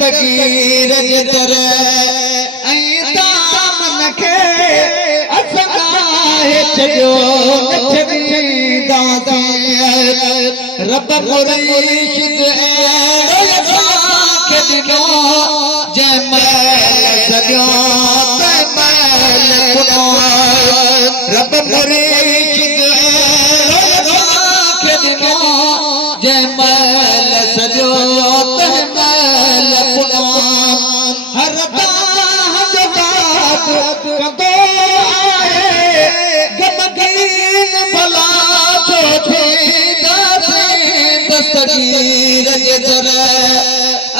दस्तगीर जे दर ऐं दामन खे असां गाहे छॾियो न छॾींदासीं रब मुर्शिद अहिड़ो असांखे ॾिनो जंहिं महिल सॼो तंहिं महिल पुनो रब मुर्शिद अहिड़ो असांखे ॾिनो जंहिं महिल सॼो तंहिं महिल पुनो हर बाह जो बात कंदो आहे गमगीन भला छो थींदासीं दस्तगीर जे दर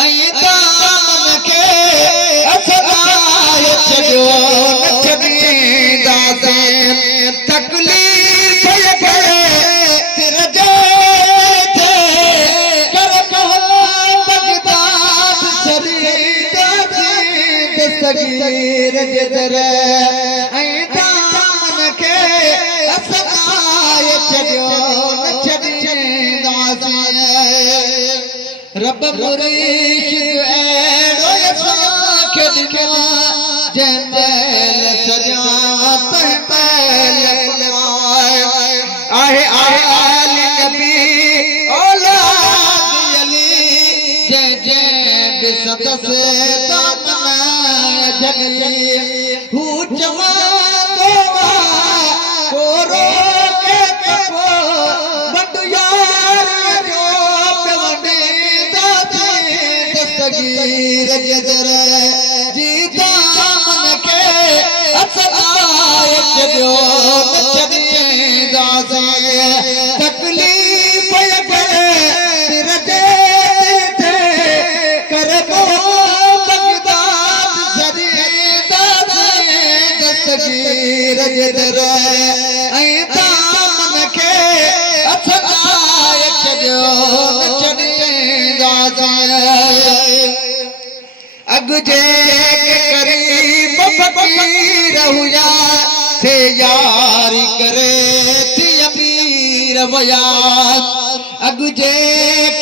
ऐं दामन खे असां गाहे छॾियो न छॾींदासीं तकलीफ़ करे सिर जे थे कर बगदाद छॾींदासीं दस्तगीर जे दर ऐं दामन खे असां गाहे छॾियो न छॾींदासीं रब मुर्शिद अहिड़ो असांखे ॾिनो जंहिं महिल सॼा तंहिं महिल आहे आली नबी औलाद अली जंहिं जंहिं बि संदसि दामन जॻली हू चवंदो को रोके को वॾो यार जो दस्तगीर जे दर जी दामन खे असां गाहे छॾियो न छॾींदासीं तकलीफ़ करे सिर जे थे कर बगदाद छॾींदासीं दस्तगीर जे दर ऐं दामन खे असां गाहे छॾियो न छॾींदासीं अॻु जे क़रीब फ़क़ीर हुया से यारी करे थी अमीर वया अॻु जे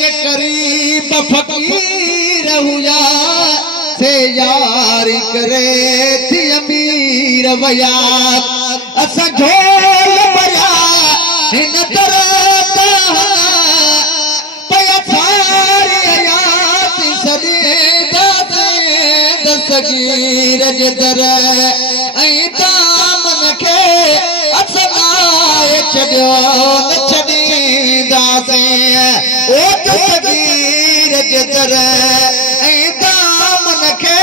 क़रीब फ़क़ीर हुया से यारी करे थी अमीर वया असां झोल भरिया हिन तरह दस्तगीर जे दर ऐं दामन खे असां गाहे छॾियो न छॾींदासीं ओ दस्तगीर जे दर ऐं दामन खे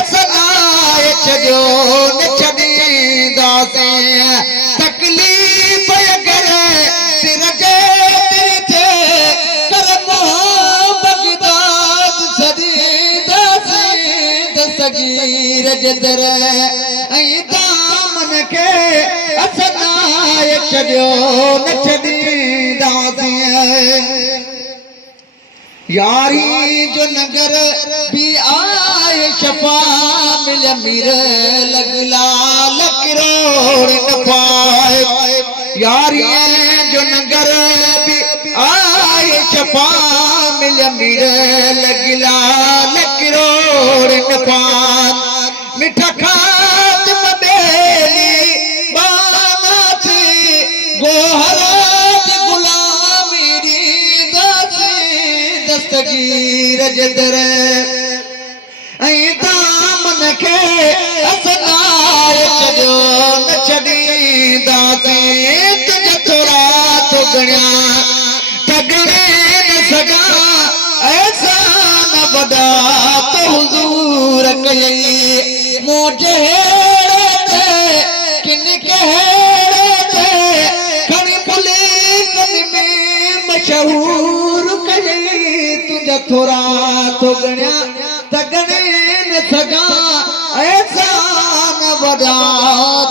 असां गाहे छॾियो न छॾींदासीं तकलीफ़ करे सिर जे थे कर बगदाद छॾींदासीं दस्तगीर जे दर ऐं दामन खे असां गाहे छॾियो न छॾींदासीं यारी जो नगर बि आहे शफ़ा मिल मीर लॻला लकिरोड़ न पाए यारी जो नगर बि आहे शफ़ा मिल मीर लॻला लकिरोड़ न पाए मिठा ख़ातिम बेली बाना थी गोहरात गुलामी ॾींदासीं दस्तगीर जे दर ऐं दामन खे असां गाहे छॾियो न छॾींदासीं तुंहिंजा थोरा थो गणिया तगड़े न सघां ऐसा न वॾा तो हुज़ूर कयई मूं जहिड़े ते किन कहिड़े ते खणी पुलिस में मशहूर कयई तुंहिंजा थोरा थो गणिया तगड़े न सघां ऐसा न वॾा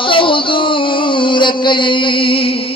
तो हुज़ूर कयई